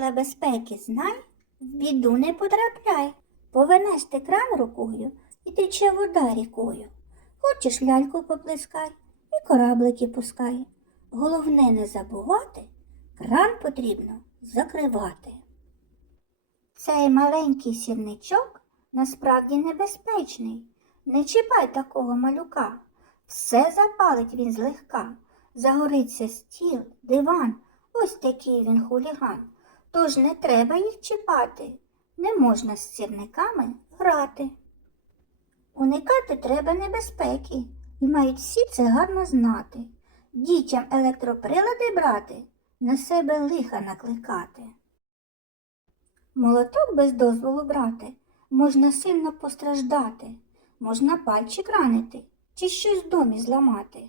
Правила безпеки знай, в біду не потрапляй. Повернеш ти кран рукою і тече вода рікою. Хочеш ляльку поплескай і кораблики пускай. Головне не забувати, кран потрібно закривати. Цей маленький сірничок насправді небезпечний. Не чіпай такого малюка. Все запалить він злегка. Загориться стіл, диван, ось такий він хуліган. Тож не треба їх чіпати, не можна з сірниками грати. Уникати треба небезпеки, і мають всі це гарно знати. Дітям електроприлади брати, на себе лиха накликати. Молоток без дозволу брати, можна сильно постраждати, можна пальчик ранити чи щось в домі зламати.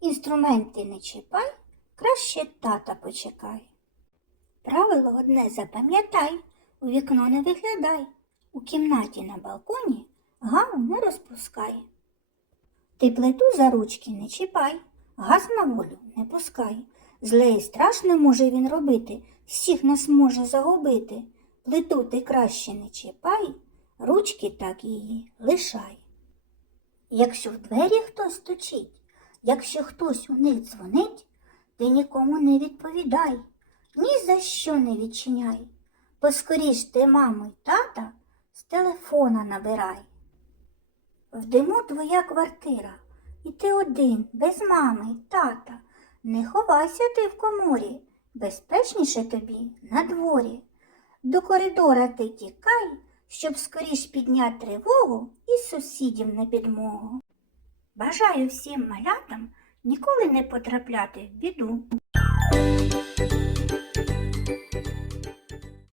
Інструменти не чіпай, краще тата почекай. Правило одне запам'ятай, у вікно не виглядай, у кімнаті на балконі гаму не розпускай. Ти плиту за ручки не чіпай, газ на волю не пускай. Зле і страшне може він робити, всіх нас може загубити. Плиту ти краще не чіпай, ручки так її лишай. Якщо в двері хтось стучить, якщо хтось у них дзвонить, ти нікому не відповідай, ні за що не відчиняй. Поскоріш ти маму й тата з телефона набирай. В диму твоя квартира, і ти один, без мами й тата. Не ховайся ти в коморі, безпечніше тобі на дворі. До коридора ти тікай, щоб скоріш підняти тривогу і сусідів на підмогу. Бажаю всім малятам ніколи не потрапляти в біду.